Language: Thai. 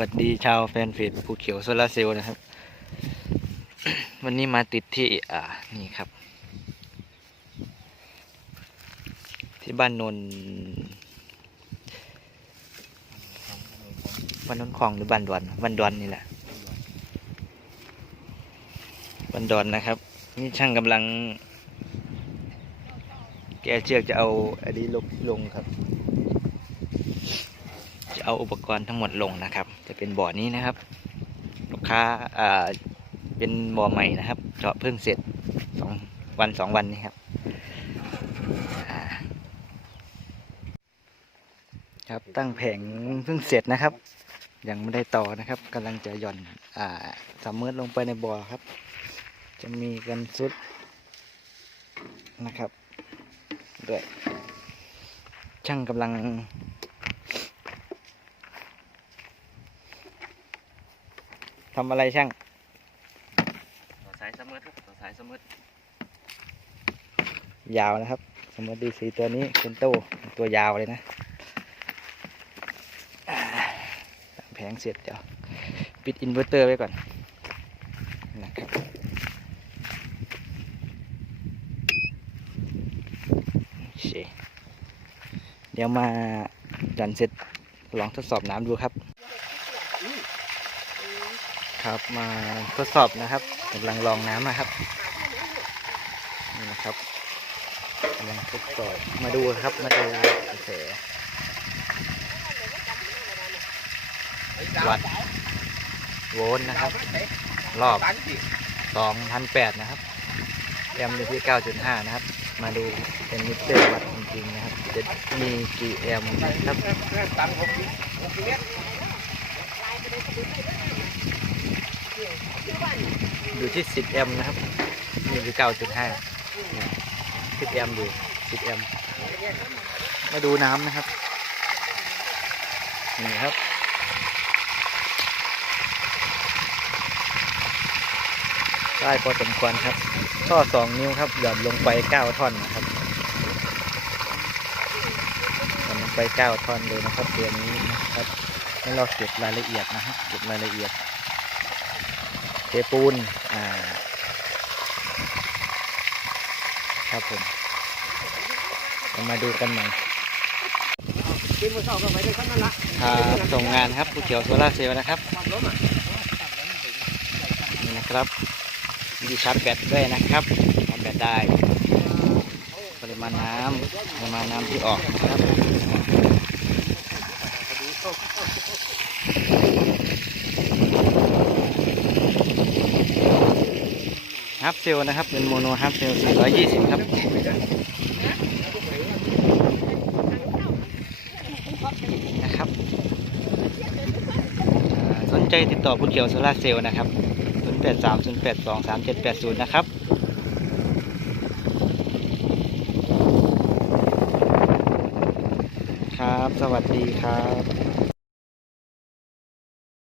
วัสดีชาวแฟนเพจภูเขียวโซลาร์เซลล์นะครับ วันนี้มาติดที่อ่านี่ครับ ที่บ้านนนบ้านนนคลองหรือบ้านดอนบ้านดอนนี่แหละบ้านดอนนะครับ นี่ช่างกำลัง แกเชือกจะเอาอันนี้ลงลงครับ จะเอาอุปกรณ์ทั้งหมดลงนะครับ จะเป็นบ่อนี้นะครับ ลูกค้าอ่าเป็นบ่อใหม่นะครับ เจาะเพิ่งเสร็จสองวันสองวันนี้ครับครับตั้งแผงเพิ่งเสร็จนะครับ ยังไม่ได้ต่อนะครับกำลังจะหย่อนอ่าสามเมอลงไปในบ่อครับ จะมีกันซุดนะครับด้วยช่างกำลัง ทำอะไรช่างต่อสายเสมอครับต่อสายเสมอยาวนะครับ สมมติดีสีตัวนี้เป็นโต้ตัวยาวเลยนะอ่าตั้งแผงเสร็จเดี๋ยวปิดอินเวอร์เตอร์ไว้ก่อนนะครับโอเคเดี๋ยวมาดันเสร็จลองทดสอบน้ำดูครับ ครับมาทดสอบนะครับกำลังลองน้ำนะครับนี่นะครับกำลังทดสอบมาดูครับมาดูกระแสวัดโวลต์นะครับ รอบ2,008นะครับแอมป์อยู่ที่ 9.5 นะครับ มาดูเป็นมิเตอร์วัดจริงๆนะครับ จะมีกี่แอมป์นะครับ อยู่ที่ 10 แอมป์นะครับนี่คือ 9.5 10 แอมป์อยู่ 10 แอมป์มาดูน้ำนะครับ นี่ครับ ได้พอสมควรครับ ท่อสองนิ้วครับ หย่อนลงไปเก้าท่อนนะครับหย่อนลงไปเก้าท่อนเลยนะครับตัวนี้นะครับให้เราเก็บรายละเอียดนะฮะเก็บรายละเอียด ปูนอ่าครับผมเรามาดูกันใหม่ครับส่งงานครับผู้เขียวโซลาร์เซลล์นะครับนี่นะครับมีชาร์จแบตด้วยนะครับชาร์จแบตได้ ปริมาณน้ำปริมาณน้ำที่ออกนะครับ ฮับเซลนะครับ เป็นโมโนฮับเซล420 ครับนะครับสนใจติดต่อผู้เขียวโซลาเซลล์นะครับ 083 082 3780 นะครับครับ สวัสดีครับ